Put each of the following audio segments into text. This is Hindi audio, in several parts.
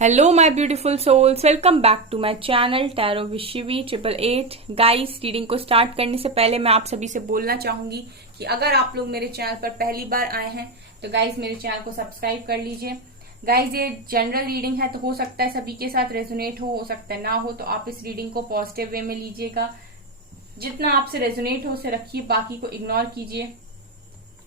Hello my beautiful souls, welcome back to my channel tarot विशिवी 888। गाइस, रीडिंग को स्टार्ट करने से पहले मैं आप सभी से बोलना चाहूंगी कि अगर आप लोग मेरे चैनल पर पहली बार आए हैं तो गाइस मेरे चैनल को सब्सक्राइब कर लीजिए। गाइस, ये जनरल रीडिंग है तो हो सकता है सभी के साथ रेजोनेट हो सकता है ना हो, तो आप इस रीडिंग को पॉजिटिव वे में लीजिएगा। जितना आपसे रेजोनेट हो उसे रखिए, बाकी को इग्नोर कीजिए।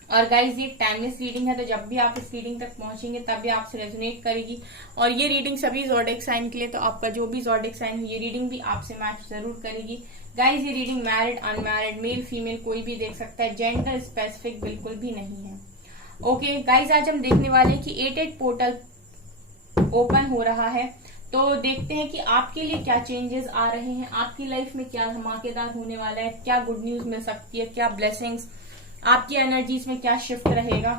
और गाइज, ये टाइमलेस रीडिंग है तो जब भी आप इस रीडिंग तक पहुंचेंगे तब भी आपसे रेजोनेट करेगी। और ये रीडिंग सभी ज़ोडिएक साइन के लिए, तो आपका जो भी ज़ोडिएक साइन है ये रीडिंग भी आपसे मैच जरूर करेगी। गाइज, ये reading married unmarried male female कोई भी देख सकता है, जेंडर स्पेसिफिक बिल्कुल भी नहीं है। ओके गाइज, आज हम देखने वाले हैं कि 88 पोर्टल ओपन हो रहा है, तो देखते हैं कि आपके लिए क्या चेंजेस आ रहे हैं, आपकी लाइफ में क्या धमाकेदार होने वाला है, क्या गुड न्यूज मिल सकती है, क्या ब्लेसिंग्स, आपकी एनर्जीज में क्या शिफ्ट रहेगा।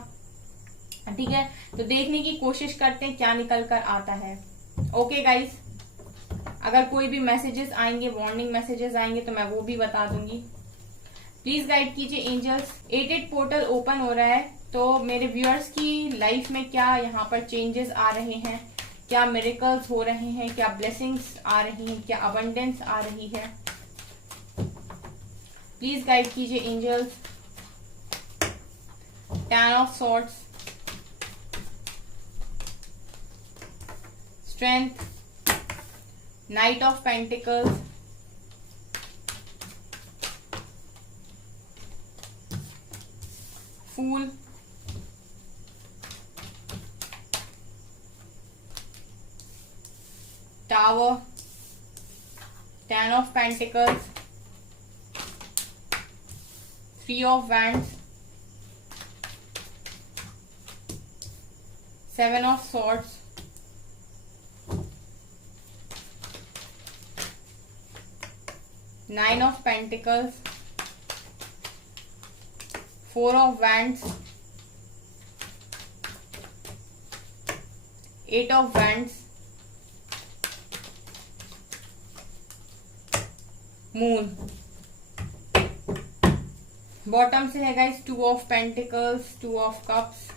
ठीक है, तो देखने की कोशिश करते हैं क्या निकल कर आता है। ओके गाइस, अगर कोई भी मैसेजेस आएंगे, वार्निंग मैसेजेस आएंगे तो मैं वो भी बता दूंगी। प्लीज गाइड कीजिए एंजल्स। 88 पोर्टल ओपन हो रहा है, तो मेरे व्यूअर्स की लाइफ में क्या यहाँ पर चेंजेस आ रहे हैं, क्या मिरेकल्स हो रहे हैं, क्या ब्लेसिंग्स आ रही हैं, क्या अबंडेंस आ रही है। प्लीज गाइड कीजिए angels. 10 of swords, strength, knight of pentacles, fool, tower, 10 of pentacles, 3 of wands, 7 of swords, 9 of pentacles, 4 of wands, 8 of wands, moon. Bottom से है guys 2 of pentacles, 2 of cups,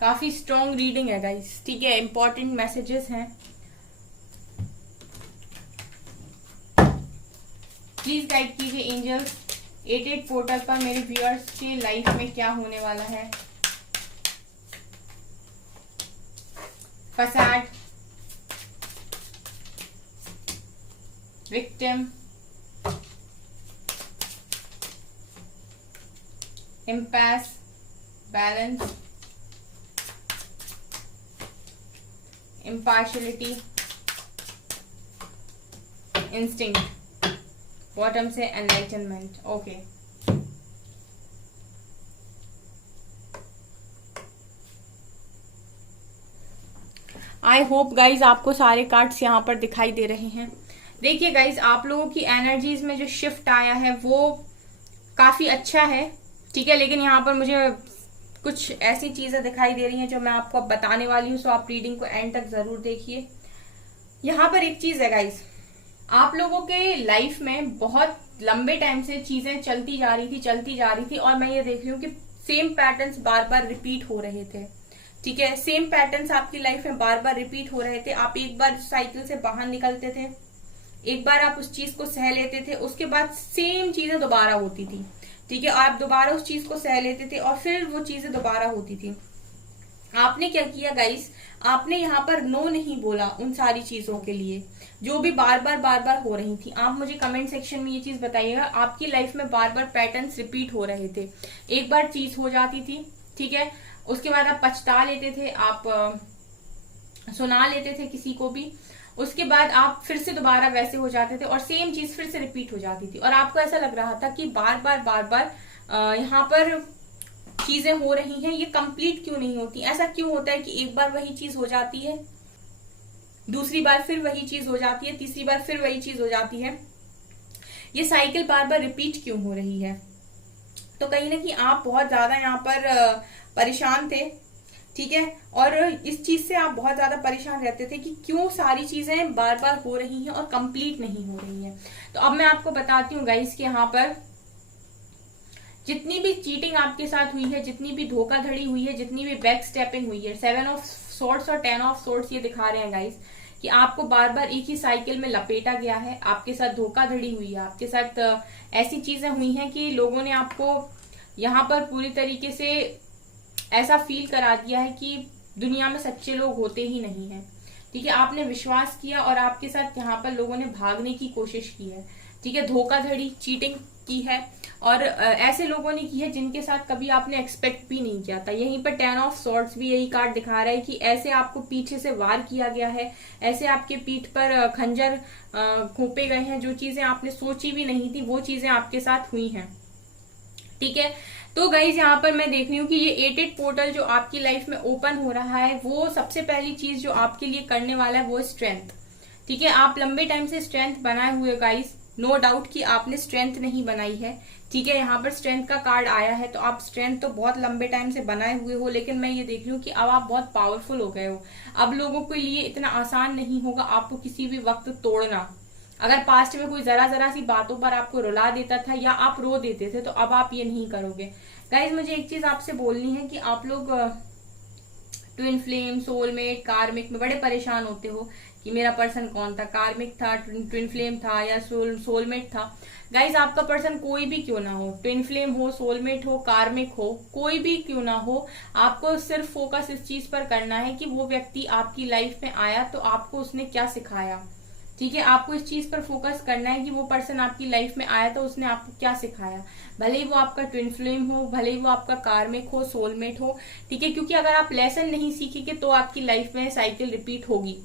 काफी स्ट्रॉन्ग रीडिंग है गाइस। ठीक है, इंपॉर्टेंट मैसेजेस हैं। प्लीज गाइड कीजिए एंजल्स। 88 पोर्टल पर मेरे व्यूअर्स के लाइफ में क्या होने वाला है। Facade, victim, impasse, balance, impartiality, instinct, bottom से enlightenment। Okay, I hope guys आपको सारे कार्ड्स यहाँ पर दिखाई दे रहे हैं। देखिए गाइज, आप लोगों की एनर्जीज में जो शिफ्ट आया है वो काफी अच्छा है। ठीक है, लेकिन यहाँ पर मुझे कुछ ऐसी चीजें दिखाई दे रही हैं जो मैं आपको अब बताने वाली हूँ, सो आप रीडिंग को एंड तक जरूर देखिए। यहाँ पर एक चीज है गाइस, आप लोगों के लाइफ में बहुत लंबे टाइम से चीजें चलती जा रही थी और मैं ये देख रही हूँ कि सेम पैटर्न्स बार बार रिपीट हो रहे थे। ठीक है, सेम पैटर्न्स आपकी लाइफ में बार बार रिपीट हो रहे थे। आप एक बार साइकिल से बाहर निकलते थे, एक बार आप उस चीज को सह लेते थे, उसके बाद सेम चीजें दोबारा होती थी। ठीक है, आप दोबारा उस चीज को सह लेते थे और फिर वो चीजें दोबारा होती थी। आपने क्या किया गाइस, आपने यहाँ पर नो नहीं बोला उन सारी चीजों के लिए जो भी बार बार हो रही थी। आप मुझे कमेंट सेक्शन में ये चीज बताइएगा, आपकी लाइफ में बार बार पैटर्न्स रिपीट हो रहे थे। एक बार चीज हो जाती थी, ठीक है, उसके बाद आप पछता लेते थे, आप सुना लेते थे किसी को भी, उसके बाद आप फिर से दोबारा वैसे हो जाते थे और सेम चीज फिर से रिपीट हो जाती थी। और आपको ऐसा लग रहा था कि बार बार यहाँ पर चीजें हो रही हैं, ये कंप्लीट क्यों नहीं होती। ऐसा क्यों होता है कि एक बार वही चीज हो जाती है, दूसरी बार फिर वही चीज हो जाती है, तीसरी बार फिर वही चीज हो जाती है। ये साइकिल बार बार रिपीट क्यों हो रही है। तो कहीं ना कहीं आप बहुत ज्यादा यहाँ पर परेशान थे, ठीक है। और इस चीज से आप बहुत ज्यादा परेशान रहते थे कि क्यों सारी चीजें बार बार हो रही हैं और कंप्लीट नहीं हो रही हैं। तो अब मैं आपको बताती हूँ गाइस कि यहाँ पर जितनी भी चीटिंग आपके साथ हुई है, जितनी भी धोखाधड़ी हुई है, जितनी भी बैक स्टेपिंग हुई है, 7 ऑफ सोर्ड्स और 10 ऑफ सोर्ड्स ये दिखा रहे हैं गाइस कि आपको बार बार एक ही साइकिल में लपेटा गया है, आपके साथ धोखाधड़ी हुई है, आपके साथ ऐसी चीजें हुई हैं कि लोगों ने आपको यहाँ पर पूरी तरीके से ऐसा फील करा दिया है कि दुनिया में सच्चे लोग होते ही नहीं है। ठीक है, आपने विश्वास किया और आपके साथ यहाँ पर लोगों ने भागने की कोशिश की है। ठीक है, धोखाधड़ी, चीटिंग की है और ऐसे लोगों ने की है जिनके साथ कभी आपने एक्सपेक्ट भी नहीं किया था। यहीं पर 10 ऑफ सॉर्ड्स भी यही कार्ड दिखा रहा है कि ऐसे आपको पीछे से वार किया गया है, ऐसे आपके पीठ पर खंजर घोंपे गए हैं, जो चीजें आपने सोची भी नहीं थी वो चीजें आपके साथ हुई हैं। ठीक है, तो गाइज यहाँ पर मैं देख रही हूँ कि ये 8 पोर्टल जो आपकी लाइफ में ओपन हो रहा है, वो सबसे पहली चीज जो आपके लिए करने वाला है वो स्ट्रेंथ। ठीक है, आप लंबे टाइम से स्ट्रेंथ बनाए हुए गाइज, नो डाउट कि आपने स्ट्रेंथ नहीं बनाई है। ठीक है, यहाँ पर स्ट्रेंथ का कार्ड आया है, तो आप स्ट्रेंथ तो बहुत लंबे टाइम से बनाए हुए हो, लेकिन मैं ये देख रही हूँ कि अब आप बहुत पावरफुल हो गए हो। अब लोगों के लिए इतना आसान नहीं होगा आपको किसी भी वक्त तोड़ना। अगर पास्ट में कोई जरा जरा सी बातों पर आपको रुला देता था या आप रो देते थे, तो अब आप ये नहीं करोगे। गाइज मुझे एक चीज आपसे बोलनी है कि आप लोग ट्विन फ्लेम, सोलमेट, कार्मिक में बड़े परेशान होते हो कि मेरा पर्सन कौन था, कार्मिक था, ट्विन फ्लेम था या सोलमेट था। गाइज आपका पर्सन कोई भी क्यों ना हो, ट्विन फ्लेम हो, सोलमेट हो, कार्मिक हो, कोई भी क्यों ना हो, आपको सिर्फ फोकस इस चीज पर करना है कि वो व्यक्ति आपकी लाइफ में आया तो आपको उसने क्या सिखाया। ठीक है, आपको इस चीज पर फोकस करना है कि वो पर्सन आपकी लाइफ में आया तो उसने आपको क्या सिखाया, भले ही वो आपका ट्विन फ्लेम हो, भले ही वो आपका कार्मिक हो, सोलमेट हो। ठीक है, क्योंकि अगर आप लेसन नहीं सीखेंगे तो आपकी लाइफ में साइकिल रिपीट होगी।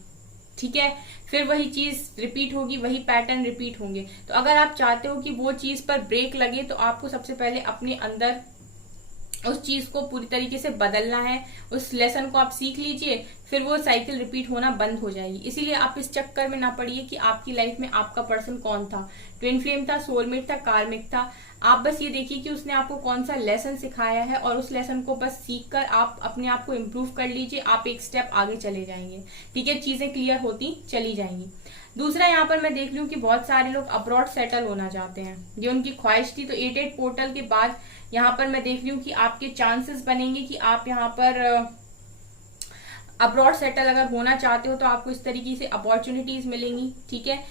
ठीक है, फिर वही चीज रिपीट होगी, वही पैटर्न रिपीट होंगे। तो अगर आप चाहते हो कि वो चीज पर ब्रेक लगे, तो आपको सबसे पहले अपने अंदर उस चीज को पूरी तरीके से बदलना है। उस लेसन को आप सीख लीजिए, फिर वो साइकिल रिपीट होना बंद हो जाएगी। इसीलिए आप इस चक्कर में ना पड़िए कि आपकी लाइफ में आपका पर्सन कौन था, ट्विन फ्लेम था, सोलमेट था, कार्मिक था। आप बस ये देखिए कि उसने आपको कौन सा लेसन सिखाया है और उस लेसन को बस सीखकर आप अपने आप को इम्प्रूव कर लीजिए। आप एक स्टेप आगे चले जाएंगे। ठीक है, चीजें क्लियर होती चली जाएंगी। दूसरा, यहाँ पर मैं देख रही हूँ कि बहुत सारे लोग अब्रॉड सेटल होना चाहते हैं, ये उनकी ख्वाहिश थी। तो 8 पोर्टल के बाद यहाँ पर मैं देख रही हूँ कि आपके चांसेस बनेंगे कि आप यहाँ पर अब्रॉड सेटल अगर होना चाहते हो तो आपको इस तरीके से अपॉर्चुनिटीज मिलेंगी। ठीक है,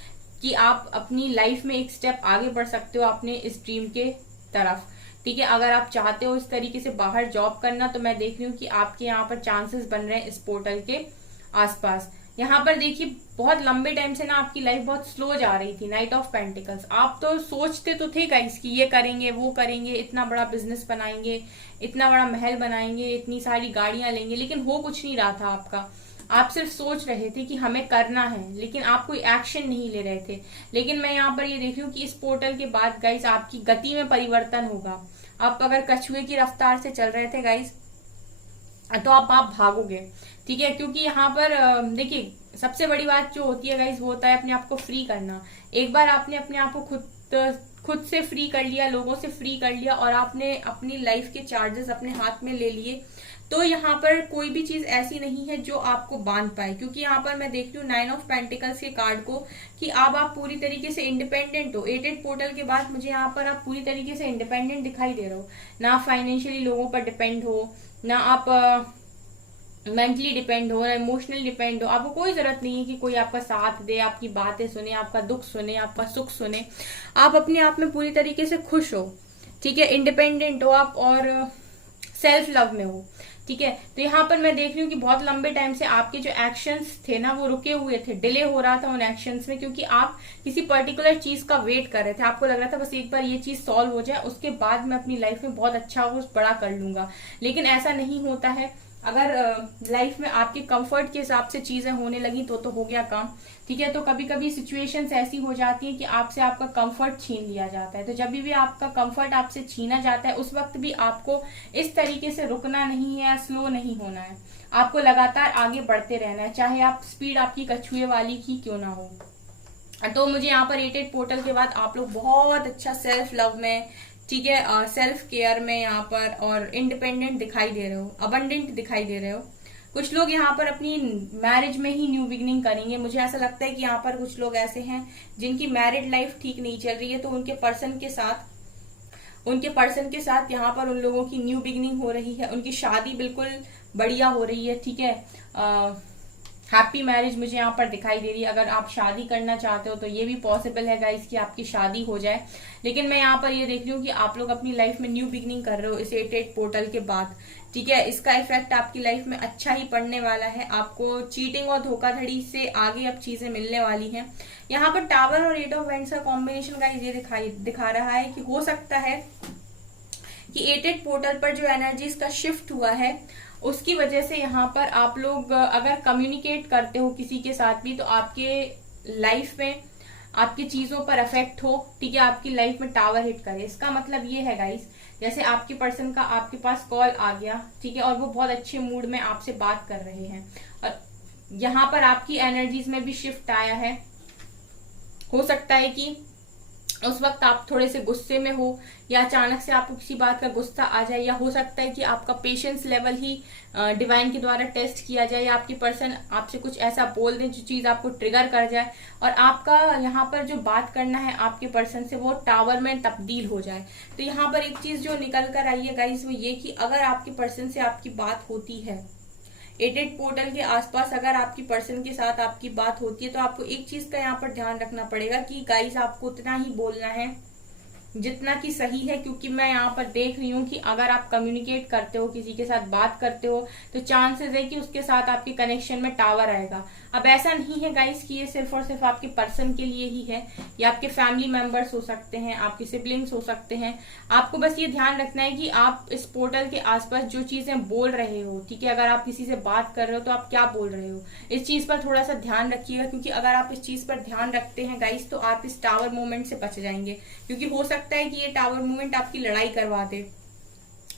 कि आप अपनी लाइफ में एक स्टेप आगे बढ़ सकते हो अपने इस ड्रीम के तरफ। ठीक है, अगर आप चाहते हो इस तरीके से बाहर जॉब करना, तो मैं देख रही हूँ कि आपके यहाँ पर चांसेस बन रहे हैं इस पोर्टल के आसपास। यहाँ पर देखिए, बहुत लंबे टाइम से ना आपकी लाइफ बहुत स्लो जा रही थी। नाइट ऑफ पेंटिकल्स, आप तो सोचते तो थे गाइस कि ये करेंगे, वो करेंगे, इतना बड़ा बिजनेस बनाएंगे, इतना बड़ा महल बनाएंगे, इतनी सारी गाड़ियां लेंगे, लेकिन हो कुछ नहीं रहा था आपका। आप सिर्फ सोच रहे थे कि हमें करना है, लेकिन आप कोई एक्शन नहीं ले रहे थे। लेकिन मैं यहाँ पर ये देख रही हूँ कि इस पोर्टल के बाद गाइस आपकी गति में परिवर्तन होगा। आप अगर कछुए की रफ्तार से चल रहे थे गाइस, तो आप भागोगे। ठीक है, क्योंकि यहाँ पर देखिए, सबसे बड़ी बात जो होती है गाइस वो होता है अपने आप को फ्री करना। एक बार आपने अपने आप को खुद से फ्री कर लिया, लोगों से फ्री कर लिया और आपने अपनी लाइफ के चार्जेस अपने हाथ में ले लिए, तो यहाँ पर कोई भी चीज ऐसी नहीं है जो आपको बांध पाए। क्योंकि यहाँ पर मैं देख रही हूँ 9 ऑफ पेंटिकल्स के कार्ड को कि अब आप पूरी तरीके से इंडिपेंडेंट हो। 8 पोर्टल के बाद मुझे यहाँ पर आप पूरी तरीके से इंडिपेंडेंट दिखाई दे रहे हो। ना फाइनेंशियली लोगों पर डिपेंड हो, ना आप मेंटली डिपेंड हो, ना इमोशनल डिपेंड हो। आपको कोई जरूरत नहीं है कि कोई आपका साथ दे, आपकी बातें सुने, आपका दुख सुने, आपका सुख सुने। आप अपने आप में पूरी तरीके से खुश हो। ठीक है, इंडिपेंडेंट हो आप और सेल्फ लव में हो। ठीक है, तो यहाँ पर मैं देख रही हूँ कि बहुत लंबे टाइम से आपके जो एक्शंस थे ना वो रुके हुए थे, डिले हो रहा था उन एक्शंस में, क्योंकि आप किसी पर्टिकुलर चीज का वेट कर रहे थे। आपको लग रहा था बस एक बार ये चीज सॉल्व हो जाए, उसके बाद मैं अपनी लाइफ में बहुत अच्छा कुछ बड़ा कर लूंगा। लेकिन ऐसा नहीं होता है। अगर लाइफ में आपके कंफर्ट के हिसाब से चीजें होने लगी तो हो गया काम। ठीक है, तो कभी कभी सिचुएशंस ऐसी हो जाती है कि आपसे आपका कंफर्ट छीन लिया जाता है। तो जब भी आपका कंफर्ट आपसे छीना जाता है, उस वक्त भी आपको इस तरीके से रुकना नहीं है, स्लो नहीं होना है। आपको लगातार आगे बढ़ते रहना है, चाहे आप स्पीड आपकी कछुए वाली ही क्यों ना हो। तो मुझे यहाँ पर 8 पोर्टल के बाद आप लोग बहुत अच्छा सेल्फ लव में, ठीक है, सेल्फ केयर में यहाँ पर, और इंडिपेंडेंट दिखाई दे रहे हो, अबंडेंट दिखाई दे रहे हो। कुछ लोग यहाँ पर अपनी मैरिज में ही न्यू बिगनिंग करेंगे। मुझे ऐसा लगता है कि यहाँ पर कुछ लोग ऐसे हैं जिनकी मैरिड लाइफ ठीक नहीं चल रही है, तो उनके पर्सन के साथ यहाँ पर उन लोगों की न्यू बिगनिंग हो रही है, उनकी शादी बिल्कुल बढ़िया हो रही है। ठीक है, हैप्पी मैरिज मुझे यहाँ पर दिखाई दे रही है। अगर आप शादी करना चाहते हो तो ये भी पॉसिबल है गाइस कि आपकी शादी हो जाए। लेकिन मैं यहाँ पर ये देख रही हूँ कि आप लोग अपनी लाइफ में न्यू बिगनिंग कर रहे हो इस 88 पोर्टल के बाद। ठीक है, इसका इफेक्ट आपकी लाइफ में अच्छा ही पड़ने वाला है। आपको चीटिंग और धोखाधड़ी से आगे अब चीजें मिलने वाली हैं। यहाँ पर टावर और 8 ऑफ वैंड्स का कॉम्बिनेशन गाइस ये दिखा रहा है कि हो सकता है कि 88 पोर्टल पर जो एनर्जीज का शिफ्ट हुआ है उसकी वजह से यहाँ पर आप लोग अगर कम्युनिकेट करते हो किसी के साथ भी, तो आपके लाइफ में आपकी चीजों पर इफेक्ट हो। ठीक है, आपकी लाइफ में टावर हिट करे। इसका मतलब ये है गाइस, जैसे आपके पर्सन का आपके पास कॉल आ गया, ठीक है, और वो बहुत अच्छे मूड में आपसे बात कर रहे हैं, और यहाँ पर आपकी एनर्जीज में भी शिफ्ट आया है। हो सकता है कि उस वक्त आप थोड़े से गुस्से में हो, या अचानक से आपको किसी बात का गुस्सा आ जाए, या हो सकता है कि आपका पेशेंस लेवल ही डिवाइन के द्वारा टेस्ट किया जाए, या आपकी पर्सन आपसे कुछ ऐसा बोल दे जो चीज आपको ट्रिगर कर जाए, और आपका यहाँ पर जो बात करना है आपके पर्सन से वो टावर में तब्दील हो जाए। तो यहाँ पर एक चीज जो निकल कर आई है गाइस वो ये कि अगर आपके पर्सन से आपकी बात होती है 88 पोर्टल के आसपास, अगर आपकी पर्सन के साथ आपकी बात होती है, तो आपको एक चीज का यहाँ पर ध्यान रखना पड़ेगा कि गाइस आपको उतना ही बोलना है जितना कि सही है। क्योंकि मैं यहाँ पर देख रही हूँ कि अगर आप कम्युनिकेट करते हो, किसी के साथ बात करते हो, तो चांसेस है कि उसके साथ आपके कनेक्शन में टावर आएगा। अब ऐसा नहीं है गाइस कि ये सिर्फ और सिर्फ आपके पर्सन के लिए ही है, या आपके फैमिली मेंबर्स हो सकते हैं, आपके सिबलिंग्स हो सकते हैं। आपको बस ये ध्यान रखना है कि आप इस पोर्टल के आसपास जो चीजें बोल रहे हो, ठीक है, अगर आप किसी से बात कर रहे हो तो आप क्या बोल रहे हो, इस चीज पर थोड़ा सा ध्यान रखिएगा। क्योंकि अगर आप इस चीज पर ध्यान रखते हैं गाइस तो आप इस टावर मूवमेंट से बच जाएंगे। क्योंकि हो सकता है कि ये टावर मूवमेंट आपकी लड़ाई करवा दे।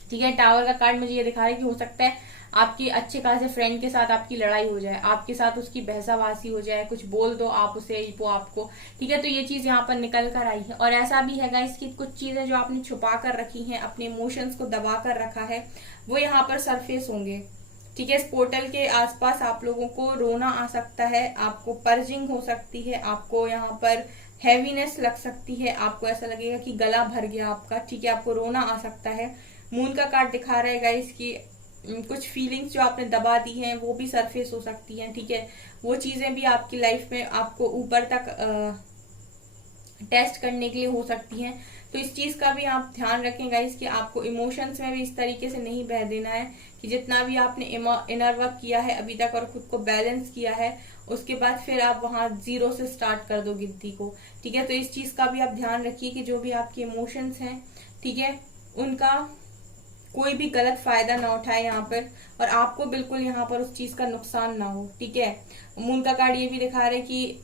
ठीक है, टावर का कार्ड मुझे ये दिखा रहा है कि हो सकता है आपके अच्छे खासे फ्रेंड के साथ आपकी लड़ाई हो जाए, आपके साथ उसकी बहसाबाजी हो जाए, कुछ बोल दो आप उसे, वो आपको। ठीक है, तो ये चीज यहाँ पर निकल कर आई है। और ऐसा भी है गाइस कि कुछ चीजें जो आपने छुपा कर रखी हैं, अपने इमोशंस को दबा कर रखा है, वो यहाँ पर सरफेस होंगे। ठीक है, इस पोर्टल के आसपास आप लोगों को रोना आ सकता है, आपको पर्जिंग हो सकती है, आपको यहाँ पर हैवीनेस लग सकती है, आपको ऐसा लगेगा कि गला भर गया आपका। ठीक है, आपको रोना आ सकता है। मून का कार्ड दिखा रहा है गाइस कि कुछ फीलिंग्स जो आपने दबा दी हैं वो भी सरफेस हो सकती हैं। ठीक है, वो चीजें भी आपकी लाइफ में आपको ऊपर तक टेस्ट करने के लिए हो सकती हैं। तो इस चीज का भी आप ध्यान रखें गाइस कि आपको इमोशंस में भी इस तरीके से नहीं बह देना है कि जितना भी आपने इनर वर्क किया है अभी तक और खुद को बैलेंस किया है, उसके बाद फिर आप वहां 0 से स्टार्ट कर दो गिनती को। ठीक है, तो इस चीज का भी आप ध्यान रखिए कि जो भी आपके इमोशंस हैं, ठीक है, उनका कोई भी गलत फायदा ना उठाए यहाँ पर, और आपको बिल्कुल यहाँ पर उस चीज का नुकसान ना हो। ठीक है, मून का कार्ड ये भी दिखा रहा है कि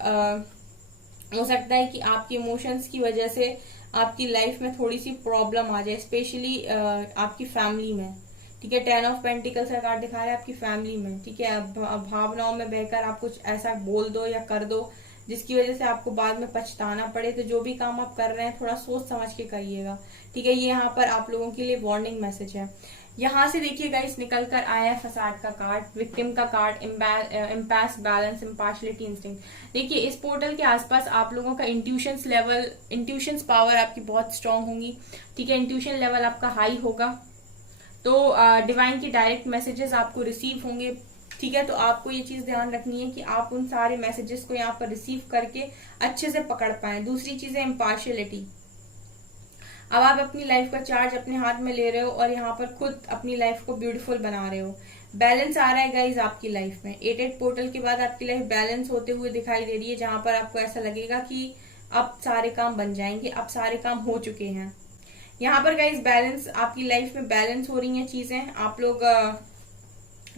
हो सकता है कि आपके इमोशंस की वजह से आपकी लाइफ में थोड़ी सी प्रॉब्लम आ जाए, स्पेशली आपकी फैमिली में। ठीक है, 10 ऑफ पेंटिकल्स का कार्ड दिखा रहा है आपकी फैमिली में। ठीक है, भावनाओं में बहकर आप कुछ ऐसा बोल दो या कर दो जिसकी वजह से आपको बाद में पछताना पड़े। तो जो भी काम आप कर रहे हैं थोड़ा सोच समझ के करिएगा। ठीक है, ये यहाँ पर आप लोगों के लिए वार्निंग मैसेज है। यहाँ से देखिए गाइस निकल कर आया है फसाड का कार्ड, विक्टिम का कार्ड, इम्पैस, बैलेंस, इम्पार्शियलिटी, इंस्टिंक्ट। देखिए इस पोर्टल के आसपास आप लोगों का इंट्यूशंस लेवल, इंट्यूशंस पावर आपकी बहुत स्ट्रांग होंगी। ठीक है, इंट्यूशन लेवल आपका हाई होगा, तो डिवाइन की डायरेक्ट मैसेजेस आपको रिसीव होंगे। ठीक है, तो आपको ये चीज ध्यान रखनी है कि आप उन सारे मैसेजेस को यहाँ पर रिसीव करके अच्छे से पकड़ पाए। दूसरी चीज है इम्पार्शियलिटी। अब आप अपनी लाइफ का चार्ज अपने हाथ में ले रहे हो और यहाँ पर खुद अपनी लाइफ को ब्यूटीफुल बना रहे हो। बैलेंस आ रहा है गाइज आपकी लाइफ में। 88 पोर्टल के बाद आपकी लाइफ बैलेंस होते हुए दिखाई दे रही है, जहां पर आपको ऐसा लगेगा कि अब सारे काम बन जाएंगे, अब सारे काम हो चुके हैं। यहाँ पर गाइज बैलेंस, आपकी लाइफ में बैलेंस हो रही है चीजें। आप लोग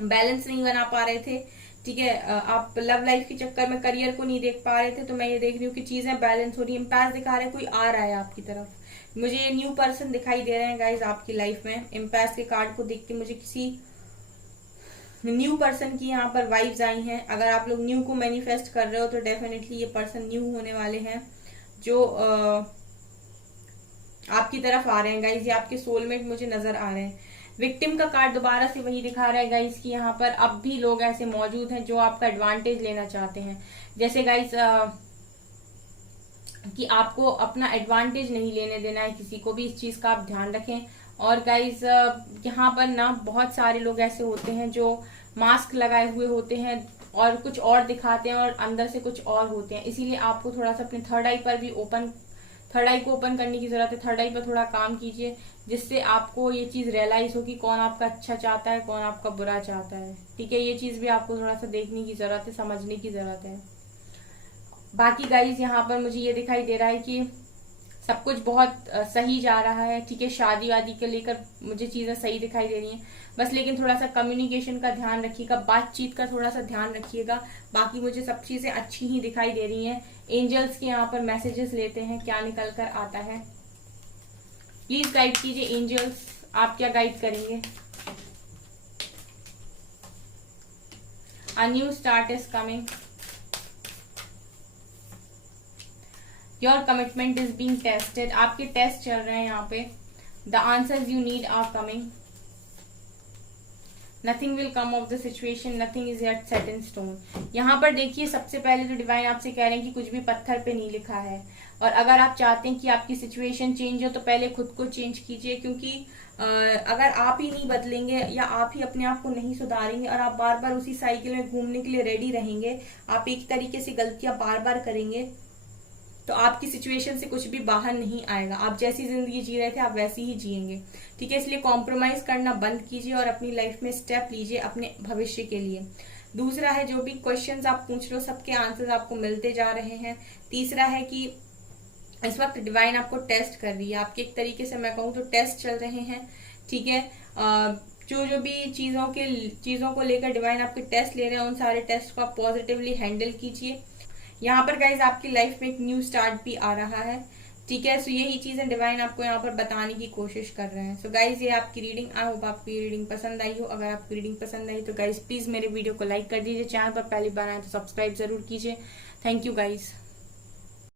बैलेंस नहीं बना पा रहे थे। ठीक है, आप लव लाइफ के चक्कर में करियर को नहीं देख पा रहे थे, तो मैं ये देख रही हूँ कि चीजें बैलेंस हो रही है। इम्पैस दिखा रहे हैं, कोई आ रहा है आपकी तरफ। मुझे ये न्यू पर्सन दिखाई दे रहे हैं गाइज आपकी लाइफ में। इम्पैस के कार्ड को देख के मुझे किसी न्यू पर्सन की यहाँ पर वाइब्स आई हैं। अगर आप लोग न्यू को मैनिफेस्ट कर रहे हो तो डेफिनेटली ये पर्सन न्यू होने वाले हैं, जो आपकी तरफ आ रहे हैं गाइज, ये आपके सोलमेट मुझे नजर आ रहे हैं। विक्टिम का कार्ड दोबारा से वही दिखा रहा है गाइज कि यहाँ पर अब भी लोग ऐसे मौजूद हैं जो आपका एडवांटेज लेना चाहते हैं। जैसे गाइज कि आपको अपना एडवांटेज नहीं लेने देना है किसी को भी, इस चीज का आप ध्यान रखें। और गाइज यहाँ पर ना बहुत सारे लोग ऐसे होते हैं जो मास्क लगाए हुए होते हैं और कुछ और दिखाते हैं और अंदर से कुछ और होते हैं, इसीलिए आपको थोड़ा सा अपने थर्ड आई पर भी थर्ड आई को ओपन करने की जरूरत है। थर्ड आई पर थोड़ा काम कीजिए जिससे आपको ये चीज रियलाइज हो कि कौन आपका अच्छा चाहता है, कौन आपका बुरा चाहता है। ठीक है, ये चीज भी आपको थोड़ा सा देखने की जरूरत है, समझने की जरूरत है। बाकी गाइज यहाँ पर मुझे ये दिखाई दे रहा है कि सब कुछ बहुत सही जा रहा है। ठीक है, शादी वादी के लेकर मुझे चीजें सही दिखाई दे रही हैं, बस लेकिन थोड़ा सा कम्युनिकेशन का ध्यान रखिएगा, बातचीत का थोड़ा सा ध्यान रखिएगा। बाकी मुझे सब चीजें अच्छी ही दिखाई दे रही हैं। एंजल्स के यहाँ पर मैसेजेस लेते हैं क्या निकल कर आता है। प्लीज गाइड कीजिए एंजल्स, आप क्या गाइड करेंगे। A new start is coming, your commitment is being tested, आपके टेस्ट चल रहे हैं यहाँ पे। The answers you need are coming, nothing will come of the situation, nothing is yet set in stone. यहाँ पर देखिए सबसे पहले तो डिवाइन आपसे कह रहे हैं कि कुछ भी पत्थर पे नहीं लिखा है, और अगर आप चाहते हैं कि आपकी सिचुएशन चेंज हो तो पहले खुद को चेंज कीजिए, क्योंकि अगर आप ही नहीं बदलेंगे या आप ही अपने आप को नहीं सुधारेंगे और आप बार बार उसी साइकिल में घूमने के लिए रेडी रहेंगे, आप एक तरीके से गलतियां बार बार करेंगे, तो आपकी सिचुएशन से कुछ भी बाहर नहीं आएगा। आप जैसी जिंदगी जी रहे थे आप वैसी ही जिएंगे। ठीक है, इसलिए कॉम्प्रोमाइज करना बंद कीजिए और अपनी लाइफ में स्टेप लीजिए अपने भविष्य के लिए। दूसरा है, जो भी क्वेश्चंस आप पूछ रहे हो सबके आंसर्स आपको मिलते जा रहे हैं। तीसरा है कि इस वक्त डिवाइन आपको टेस्ट कर रही है, आपके एक तरीके से मैं कहूँ तो टेस्ट चल रहे हैं। ठीक है, जो भी चीजों को लेकर डिवाइन आपके टेस्ट ले रहे हैं, उन सारे टेस्ट को आप पॉजिटिवली हैंडल कीजिए। यहाँ पर गाइज आपकी लाइफ में एक न्यू स्टार्ट भी आ रहा है। ठीक है, सो यही चीजें डिवाइन आपको यहाँ पर बताने की कोशिश कर रहे हैं। सो गाइज ये आपकी रीडिंग, आई होप आपको ये रीडिंग पसंद आई हो। अगर आपकी रीडिंग पसंद आई तो गाइज प्लीज मेरे वीडियो को लाइक कर दीजिए, चैनल पर पहली बार आए तो सब्सक्राइब जरूर कीजिए। Thank you guys.